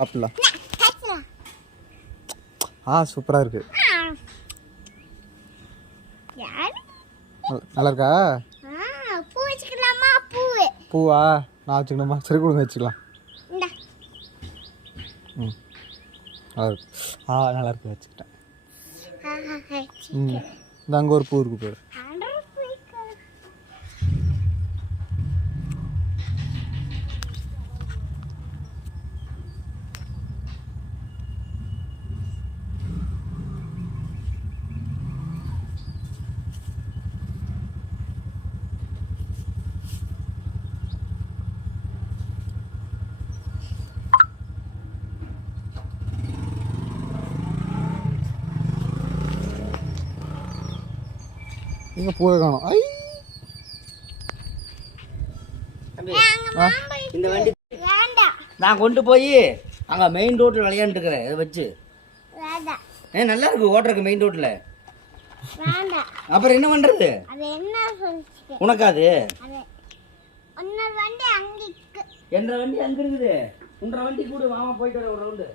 சாப்பிடலாம். சூப்பராக இருக்கு. நல்லா இருக்கா? பூவா? நான் வச்சுக்கணுமா? சரி கொடுங்க வச்சுக்கலாம். நல்லா இருக்கு. நல்லா இருக்கு வச்சுக்கிட்டேன். இந்த அங்கே ஒரு பூ இருக்கு பேர். இங்கே பூவை காணும். இந்த வண்டி நான் கொண்டு போய் அங்கே மெயின் ரோட்டில் விளையாண்டுக்கிறேன். இதை வச்சு நல்லா இருக்கு ஓட்டுறக்கு மெயின் ரோட்டில். அப்புறம் என்ன பண்ணுறது உனக்காது? என்ற வண்டி அங்கே இருக்குது. உன்ற வண்டி கூட வாமா போயிட்டு வர ஒரு ரவுண்டு.